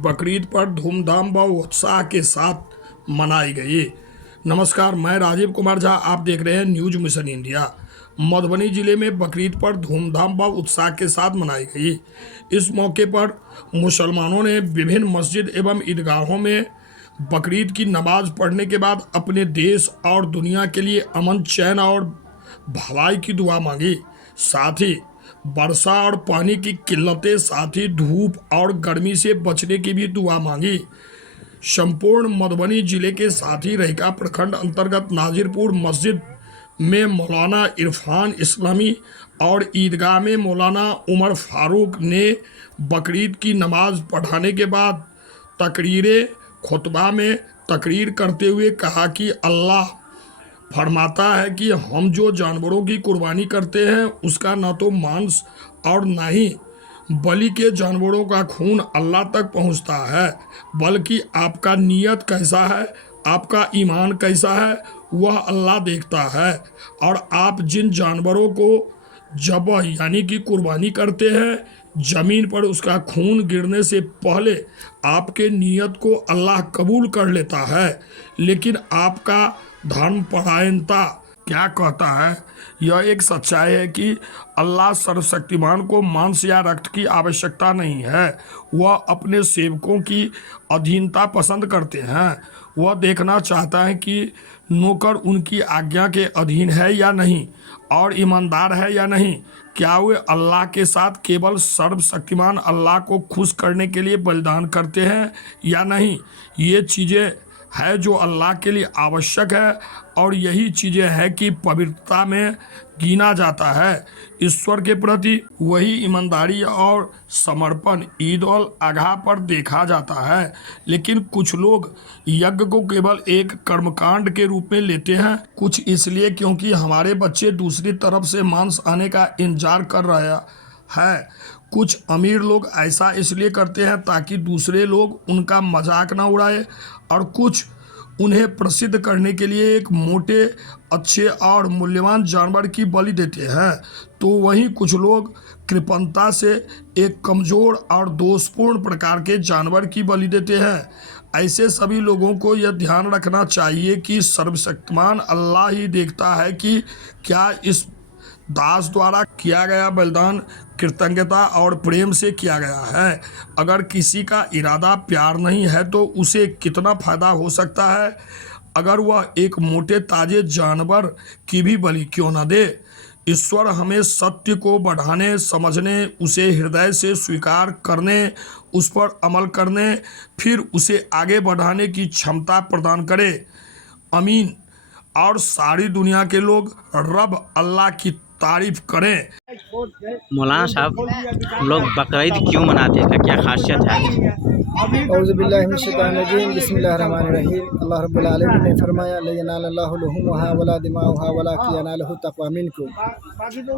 बकरीद पर धूमधाम व उत्साह के साथ मनाई गई। नमस्कार, मैं राजीव कुमार झा, आप देख रहे हैं न्यूज मिशन इंडिया। मधुबनी जिले में बकरीद पर धूमधाम व उत्साह के साथ मनाई गई। इस मौके पर मुसलमानों ने विभिन्न मस्जिद एवं ईदगाहों में बकरीद की नमाज पढ़ने के बाद अपने देश और दुनिया के लिए अमन, चैन और भलाई की दुआ मांगी। साथ ही वर्षा और पानी की किल्लतें, साथ ही धूप और गर्मी से बचने की भी दुआ मांगी। संपूर्ण मधुबनी जिले के साथ ही रहिका प्रखंड अंतर्गत नाजिरपुर मस्जिद में मौलाना इरफान इस्लामी और ईदगाह में मौलाना उमर फारूक ने बकरीद की नमाज पढ़ाने के बाद खुतबा में तकरीर करते हुए कहा कि अल्लाह फरमाता है कि हम जो जानवरों की कुर्बानी करते हैं उसका न तो मांस और न ही बलि के जानवरों का खून अल्लाह तक पहुंचता है, बल्कि आपका नीयत कैसा है, आपका ईमान कैसा है, वह अल्लाह देखता है। और आप जिन जानवरों को ज़बह यानी कि कुर्बानी करते हैं, ज़मीन पर उसका खून गिरने से पहले आपके नीयत को अल्लाह कबूल कर लेता है। लेकिन आपका धर्मपरायणता क्या कहता है? यह एक सच्चाई है कि अल्लाह सर्वशक्तिमान को मांस या रक्त की आवश्यकता नहीं है। वह अपने सेवकों की अधीनता पसंद करते हैं। वह देखना चाहता है कि नौकर उनकी आज्ञा के अधीन है या नहीं और ईमानदार है या नहीं। क्या वे अल्लाह के साथ केवल सर्वशक्तिमान अल्लाह को खुश करने के लिए बलिदान करते हैं या नहीं। ये चीज़ें है जो अल्लाह के लिए आवश्यक है, और यही चीज़ें है कि पवित्रता में गिना जाता है। ईश्वर के प्रति वही ईमानदारी और समर्पण ईद उल अजहा पर देखा जाता है। लेकिन कुछ लोग यज्ञ को केवल एक कर्मकांड के रूप में लेते हैं, कुछ इसलिए क्योंकि हमारे बच्चे दूसरी तरफ से मांस आने का इंतजार कर रहे हैं। कुछ अमीर लोग ऐसा इसलिए करते हैं ताकि दूसरे लोग उनका मजाक ना उड़ाए, और कुछ उन्हें प्रसिद्ध करने के लिए एक मोटे, अच्छे और मूल्यवान जानवर की बलि देते हैं। तो वहीं कुछ लोग कृपणता से एक कमज़ोर और दोषपूर्ण प्रकार के जानवर की बलि देते हैं। ऐसे सभी लोगों को यह ध्यान रखना चाहिए कि सर्वशक्तिमान अल्लाह ही देखता है कि क्या इस दास द्वारा किया गया बलिदान कृतज्ञता और प्रेम से किया गया है। अगर किसी का इरादा प्यार नहीं है तो उसे कितना फ़ायदा हो सकता है अगर वह एक मोटे ताजे जानवर की भी बलि क्यों न दे। ईश्वर हमें सत्य को बढ़ाने, समझने, उसे हृदय से स्वीकार करने, उस पर अमल करने, फिर उसे आगे बढ़ाने की क्षमता प्रदान करे। आमीन। और सारी दुनिया के लोग रब अल्लाह की तारीफ करें। मौलाना साहब, लोग बकरीद क्यों मनाते हैं, क्या खासियत है? औज़ुबिल्लाहि मिनश्शैतानिर्रजीम, बिस्मिल्लाहिर्रहमानिर्रहीम। अल्लाह रब्बुल आलमीन ने फरमाया ला यनालल्लाहु लुहुमुहा वला दिमाउहा वलाकिन यनालुहु तक़वा मिनकुम,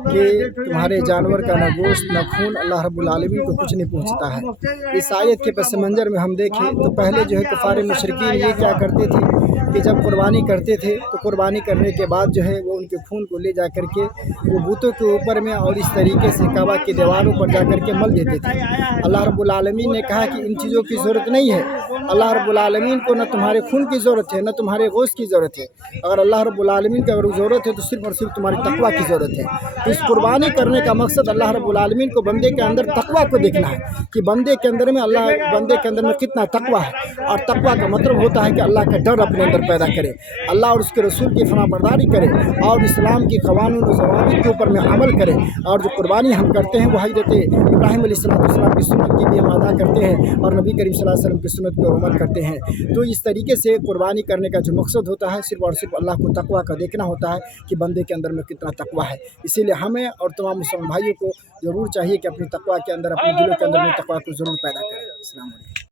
कि तुम्हारे जानवर का न गोश्त न खून अल्लाह रब्बुल आलमीन को कुछ नहीं पहुँचता है। इस आयत के पस मंज़र में हम देखें तो पहले जो है कुफ़ार मुशरिकीन ये क्या करते थे कि जब कुर्बानी करते थे तो कुर्बानी करने के बाद जो है वो उनके खून को ले जा कर के वो बूतों के ऊपर में और इस तरीके से काबा की दीवारों पर जा कर के मल देते थे। अल्लाह रब्बुल आलमीन ने कहा कि इन चीज़ों की ज़रूरत नहीं है। अल्लाह रब्बुल आलमीन को न तुम्हारे खून की ज़रूरत है, न तुम्हारे गोश्त की ज़रूरत है। अगर अल्लाह रब्बुल आलमीन की अगर ज़रूरत है तो सिर्फ़ और सिर्फ तुम्हारी तक़वा की ज़रूरत है। तो इस कुर्बानी करने का मकसद अल्लाह रब्बुल आलमीन को बंदे के अंदर तक़वा को देखना है कि बंदे के अंदर में बंदे के अंदर में कितना तक़वा है। और तक़वा का मतलब होता है कि अल्लाह का डर अपने अंदर पैदा करे, अल्लाह और उसके रसूल की फरमाबरदारी करे और इस्लाम की क़वानीन और ज़वाबित के ऊपर में अमल करे। और जो कुर्बानी हम करते हैं वो हज़रत इब्राहीम अलैहिस्सलाम की सुन्नत की भी हम अदा करते हैं और नबी करीम सल्लल्लाहु अलैहि वसल्लम की सुन्नत पर अमल करते हैं। तो इस तरीके से कुर्बानी करने का जो मकसद होता है सिर्फ़ और सिर्फ अल्लाह को तक़वा का देखना होता है कि बंदे के अंदर में कितना तक़वा है। इसीलिए हमें और तमाम मुसलमान भाइयों को ज़रूर चाहिए कि अपनी तक़वा के अंदर, अपने दिलों के अंदर में तक़वा को ज़रूर पैदा करें। अस्सलाम वालेकुम।